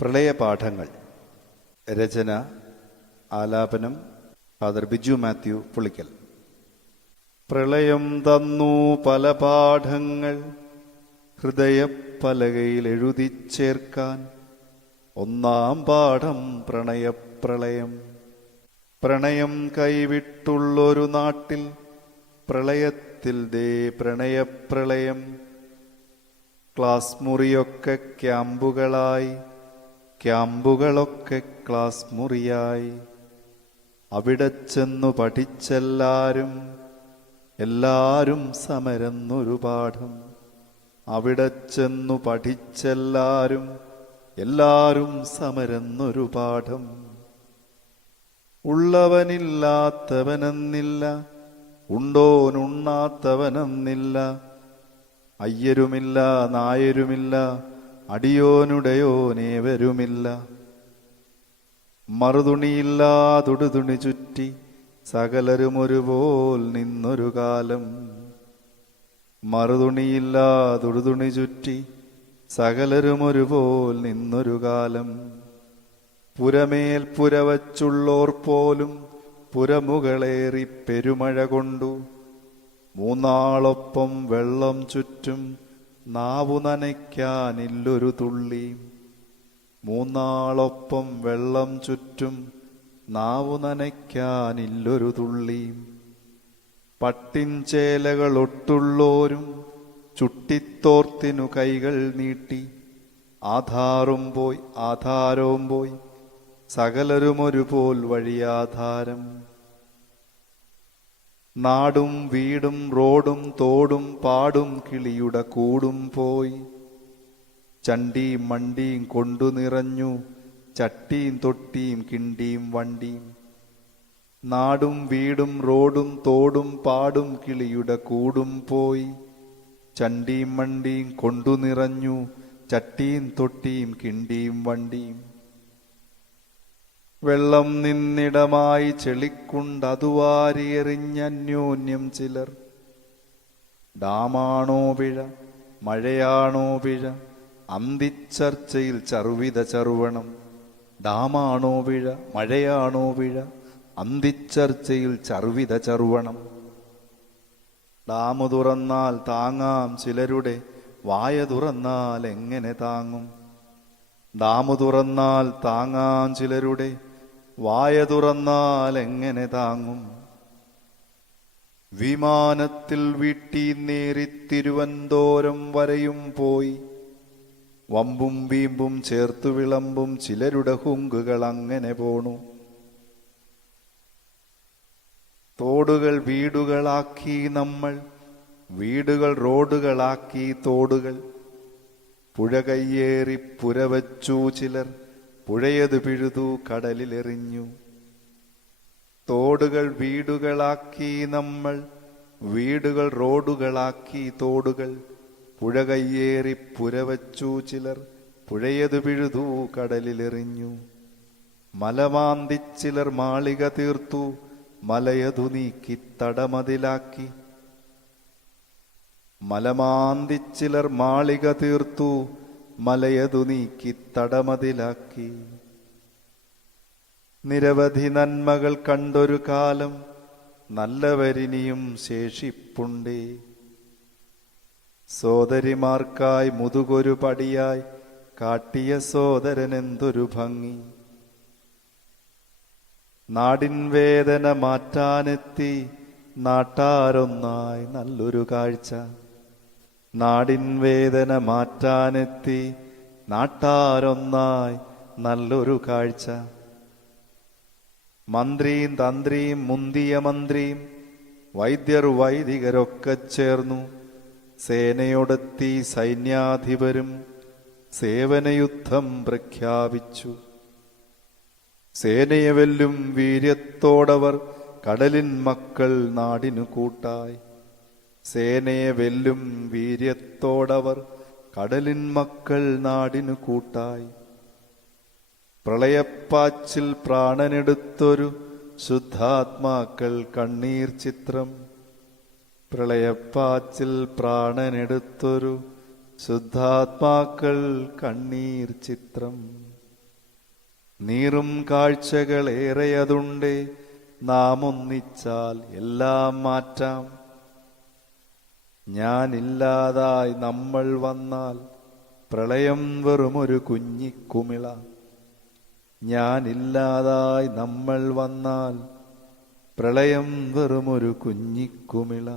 പ്രളയപാഠങ്ങൾ രചന ആലാപനം ഫാദർ ബിജു മാത്യു പുളിക്കൽ. പ്രളയം തന്നു പല പാഠങ്ങൾ ഹൃദയപ്പലകയിൽ എഴുതി ചേർക്കാൻ. ഒന്നാം പാഠം പ്രണയപ്രളയം. പ്രണയം കൈവിട്ടുള്ളൊരു നാട്ടിൽ പ്രളയത്തിൽ ദേ പ്രണയപ്രളയം. Class മുറിയൊക്കെ ക്യാമ്പുകളായി ക്യാമ്പുകളൊക്കെ class മുറിയായി. അവിടെ ചെന്നു പഠിച്ചെല്ലാരും എല്ലാരും സമരന്നൊരു പാഠം. അവിടെ ചെന്നു പഠിച്ചെല്ലാരും എല്ലാരും സമരന്നൊരു പാഠം. ഉള്ളവനില്ലാത്തവനെന്നില്ല ഉണ്ടോനുണ്ണാത്തവനെന്നില്ല അയ്യരുമില്ല നായരുമില്ല അടിയോനുടയോനേവരുമില്ല മറുതുണിയില്ലാതൊടുതുണി ചുറ്റി സകലരും ഒരുപോൽ നിന്നൊരു കാലം. മറുതുണിയില്ലാതൊടുതുണി ചുറ്റി സകലരും ഒരുപോൽ നിന്നൊരു കാലം. പുരമേൽ പുരവച്ചുള്ളോർ പോലും പുരമുകളേറി പെരുമഴ കൊണ്ടു. മൂന്നാളൊപ്പം വെള്ളം ചുറ്റും നാവു നനയ്ക്കാനില്ലൊരു തുള്ളി. മൂന്നാളൊപ്പം വെള്ളം ചുറ്റും നാവു നനയ്ക്കാനില്ലൊരു തുള്ളി. പട്ടിൻചേലകൾ ഒട്ടുള്ളോരും ചുട്ടിത്തോർത്തിനു കൈകൾ നീട്ടി. ആധാറും പോയി ആധാരവും പോയി. സകലരുമൊരുപോൽ വഴിയാധാരം നാടും വീടും റോഡും തോടും പാടും കിളിയുടെ കൂടും പോയി. ചണ്ടിയും മണ്ടിയും കൊണ്ടു നിറഞ്ഞു. ചട്ടിയും തൊട്ടിയും കിണ്ടിയും വണ്ടിയും. നാടും വീടും റോഡും തോടും പാടും കിളിയുടെ കൂടും പോയി. ചണ്ടിയും മണ്ടിയും കൊണ്ടു നിറഞ്ഞു. ചട്ടിയും തൊട്ടിയും കിണ്ടിയും വണ്ടിയും. വെള്ളം നിന്നിടമായി ചെളിക്കുണ്ടതുവാരിയെറിഞ്ഞന്യോന്യം ചിലർ. ഡാമാണോ പിഴ മഴയാണോ പിഴ അന്തിച്ചർച്ചയിൽ ചറുവിത ചറുവണം. ഡാമാണോ പിഴ മഴയാണോ പിഴ അന്തിച്ചർച്ചയിൽ ചറുവിത ചറുവണം. ഡാമു തുറന്നാൽ താങ്ങാം ചിലരുടെ വായ തുറന്നാൽ എങ്ങനെ താങ്ങും. ഡാമു തുറന്നാൽ താങ്ങാം ചിലരുടെ വായ തുറന്നാൽ എങ്ങനെ താങ്ങും? വിമാനത്തിൽ വീട്ടി നേരി തിരുവനന്തോരം വരെയും പോയി. വമ്പും വീമ്പും ചേർത്തു വിളമ്പും ചിലരുടെ ഹുങ്കുകൾ അങ്ങനെ പോണു. തോടുകൾ വീടുകളാക്കി നമ്മൾ വീടുകൾ റോഡുകളാക്കി തോടുകൾ. പുഴ കയ്യേറി പുരവച്ചു ചിലർ. പുഴയത് പിഴുതു കടലിലെറിഞ്ഞു. തോടുകൾ വീടുകളാക്കി നമ്മൾ വീടുകൾ റോഡുകളാക്കി തോടുകൾ. പുഴ കയ്യേറി പുരവച്ചു ചിലർ പുഴയത് പിഴുതു കടലിലെറിഞ്ഞു. മലമാന്തി ചിലർ മാളിക തീർത്തു മലയതു നീക്കി തടമതിലാക്കി. മലമാന്തി ചിലർ മാളിക തീർത്തു മലയതു നീക്കി തടമതിലാക്കി. നിരവധി നന്മകൾ കണ്ടൊരു കാലം നല്ലവരിനിയും ശേഷിപ്പുണ്ടേ. സോദരിമാർക്കായി മുതുകൊരു പടിയായി കാട്ടിയ സോദരനെന്തൊരു ഭംഗി. നാടിൻ വേദന മാറ്റാനെത്തി നാട്ടാരൊന്നായി നല്ലൊരു കാഴ്ച. നാടിൻ വേദന മാറ്റാനെത്തി നാട്ടാരൊന്നായി നല്ലൊരു കാഴ്ച. മന്ത്രിയും തന്ത്രിയും മുന്തിയ മന്ത്രിയും വൈദ്യർ വൈദികരൊക്കെ ചേർന്നു. സേനയോടെത്തി സൈന്യാധിപരും സേവനയുദ്ധം പ്രഖ്യാപിച്ചു. സേനയെ വെല്ലും വീര്യത്തോടവർ കടലിൻ മക്കൾ നാടിനു കൂട്ടായി. സേനയെ വെല്ലും വീര്യത്തോടവർ കടലിൻ മക്കൾ നാടിനു കൂട്ടായി. പ്രളയപ്പാച്ചിൽ പ്രാണനെടുത്തൊരു ശുദ്ധാത്മാക്കൾ കണ്ണീർ ചിത്രം. പ്രളയപ്പാച്ചിൽ പ്രാണനെടുത്തൊരു ശുദ്ധാത്മാക്കൾ കണ്ണീർ ചിത്രം. നീറും കാഴ്ചകളേറെയതുണ്ടേ നാം ഒന്നിച്ചാൽ എല്ലാം മാറ്റാം. ഞാനില്ലാതായി നമ്മൾ വന്നാൽ പ്രളയം വെറുമൊരു കുഞ്ഞിക്കുമിള. ഞാനില്ലാതായി നമ്മൾ വന്നാൽ പ്രളയം വെറുമൊരു കുഞ്ഞിക്കുമിള.